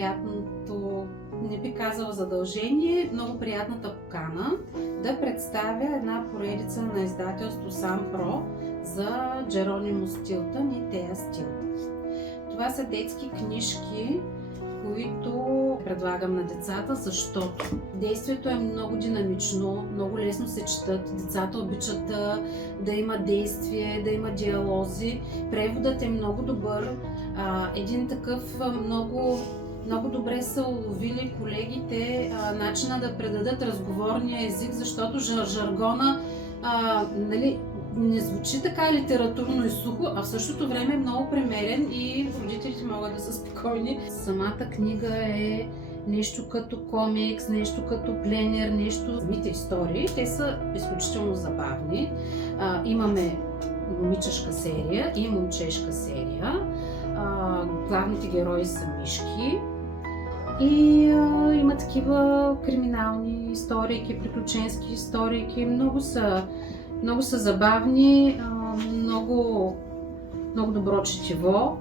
приятното, не би казала задължение, много приятната покана да представя една поредица на издателство Сампро за Джеронимо Стилтън и Тея Стилтън. Това са детски книжки, които предлагам на децата, защото действието е много динамично, много лесно се четат, децата обичат да има действие, да има диалози, преводът е много добър, един такъв много добре са уловили колегите начина да предадат разговорния език, защото жаргона не звучи така литературно и сухо, а в същото време е много премерен и родителите могат да са спокойни. Самата книга е нещо като комикс, нещо като пленер, нещо самите истории. Те са изключително забавни. Имаме момичешка серия и момчешка серия. Главните герои са мишки. И има такива криминални истории, приключенски истории. Много са забавни, много добро четиво.